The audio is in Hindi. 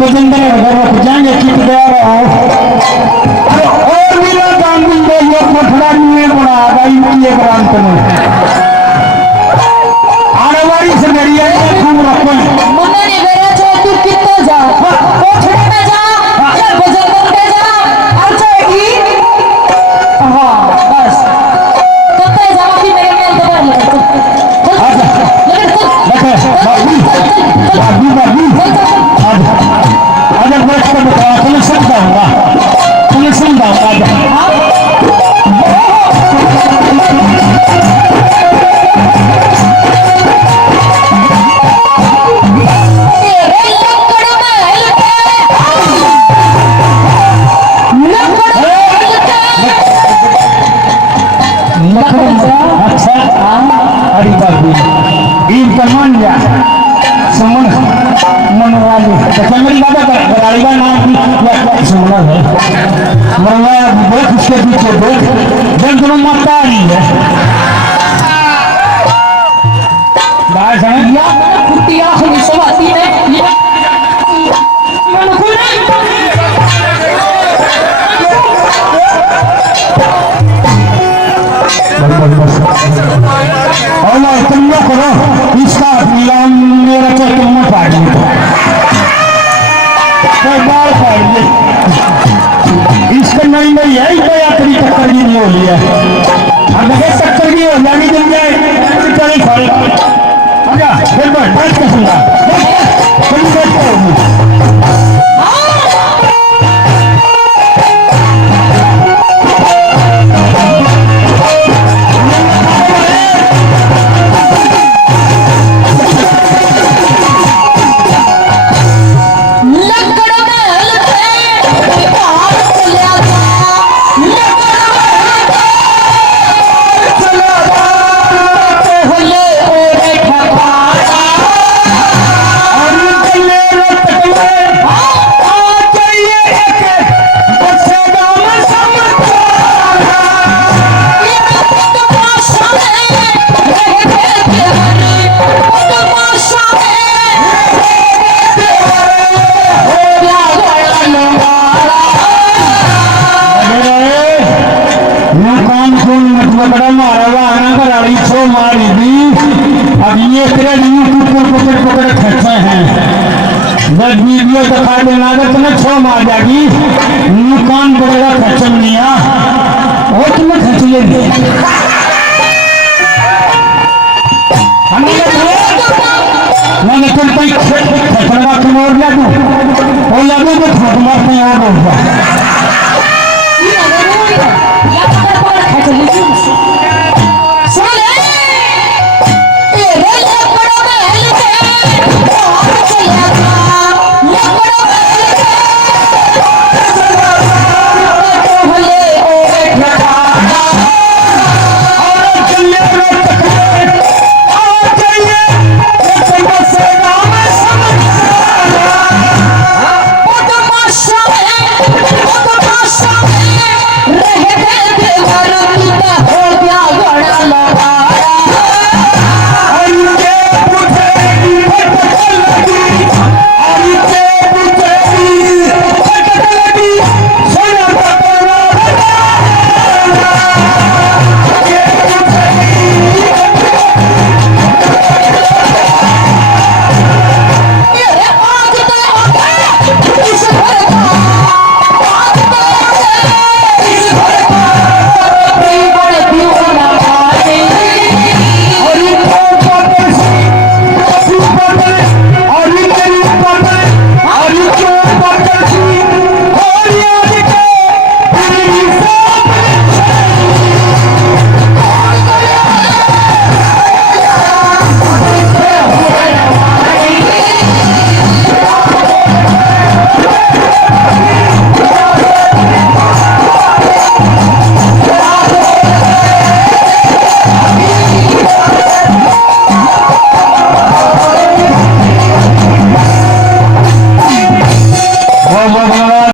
बजेंद्र रुक जाएंगे कित गया और मेरा काम भी ये मठड़ा नहीं बना गई ये ग्रांत में आने वाली से मेरी खूब रखो मने ने बेरा जो तू कितना जा कोठड़े में जा या बजेंद्र में जा अच्छा की हां बस कत्ते जावा भी मेरे में दबा ले अगर मैं इसको बताया तुम्हें समझाऊंगा अच्छा अरे बाबू ईद का मान लिया समन मनवाली तो मेरी बाबा का गाड़ी का नाम सुमना है मनवा बहुत उसके पीछे बहुत जब दोनों माता आ रही है बाहर समझ या कुटिया खुली सवाती में Allah तुम लोग करो इसका नियम मेरा तो तुम मत पाड़िए कोई बार पाड़िए इसका नहीं है कोई अपनी टक्कर भी नहीं हो लिया अब अगर टक्कर भी हो जाएगी जम जाए तो चले खड़े आजा फिर बैठ के सुना तुम बैठो वीडियो दिखा देना अगर तुम्हें छो मार जाएगी नुकान पड़ेगा खर्चन नहीं वो तुम्हें खर्च लेंगे मैंने तुम कोई खर्चना तुम और लागू और लागू तो खर्च मारते हैं और बोलता